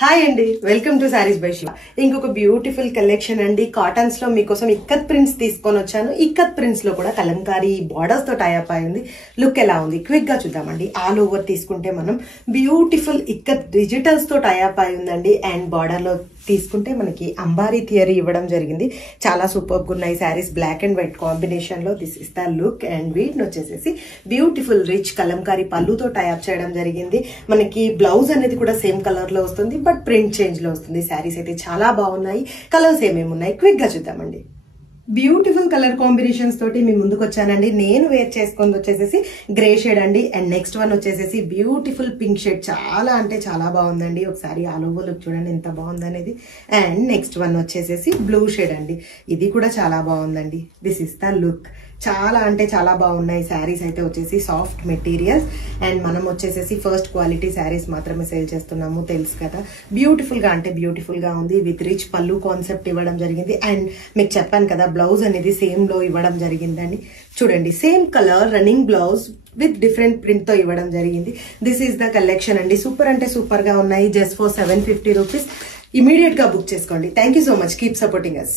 Hi అండి, welcome to saris by Shiva. ఇంకొక beautiful collection అండి. కాటన్స్ లో మీకోసం ఇక్కత్ ప్రింట్స్ తీసుకొని వచ్చాను. ఇక్కత్ ప్రింట్స్ లో కూడా కలంకారీ బార్డర్స్ తో టైఅప్ అయింది. లుక్ ఎలా ఉంది క్విక్ గా చూద్దామండి. ఆల్ ఓవర్ తీసుకుంటే మనం బ్యూటిఫుల్ ఇక్కత్ డిజిటల్స్ తో టైఅప్ అయి ఉందండి. అండ్ బార్డర్ లో తీసుకుంటే మనకి అంబారీ థియరీ ఇవ్వడం జరిగింది. చాలా సూపర్ గా ఉన్నాయి sarees. Black and white combination లో this is the look. And వీటిని వచ్చేసేసి బ్యూటిఫుల్ రిచ్ కలంకారీ పళ్ళుతో టైఅప్ చేయడం జరిగింది. మనకి బ్లౌజ్ అనేది కూడా సేమ్ కలర్ లో వస్తుంది, బట్ ప్రింట్ చేంజ్ లో వస్తుంది. శారీస్ అయితే చాలా బాగున్నాయి. కలర్స్ ఏమేమి ఉన్నాయి క్విక్ గా చూద్దామండి. బ్యూటిఫుల్ కలర్ కాంబినేషన్స్ తోటి మీ ముందుకు వచ్చానండి. నేను వేర్ చేసుకుంది వచ్చేసేసి గ్రే షేడ్ అండి. అండ్ నెక్స్ట్ వన్ వచ్చేసేసి బ్యూటిఫుల్ పింక్ షేడ్. చాలా అంటే చాలా బాగుందండి. ఒకసారి ఆల్ ఓవర్ లుక్ చూడండి ఎంత బాగుంది అనేది. అండ్ నెక్స్ట్ వన్ వచ్చేసేసి బ్లూ షేడ్ అండి. ఇది కూడా చాలా బాగుందండి. This is the look. చాలా అంటే చాలా బాగున్నాయి శారీస్ అయితే వచ్చేసి సాఫ్ట్ మెటీరియల్స్. అండ్ మనం వచ్చేసేసి ఫస్ట్ క్వాలిటీ శారీస్ మాత్రమే సేల్ చేస్తున్నాము, తెలుసు కదా. బ్యూటిఫుల్ గా అంటే బ్యూటిఫుల్ గా ఉంది. విత్ రిచ్ పళ్ళు కాన్సెప్ట్ ఇవ్వడం జరిగింది. అండ్ మీకు చెప్పాను కదా బ్లౌజ్ అనేది సేమ్ లో ఇవ్వడం జరిగిందండి. చూడండి same colour running blouse with different print తో ఇవ్వడం జరిగింది. దిస్ ఈస్ ద కలెక్షన్ అండి. సూపర్ అంటే సూపర్ గా ఉన్నాయి. Just for 750 rupees. ఇమీడియట్ గా బుక్ చేసుకోండి. Thank you so much. Keep supporting us.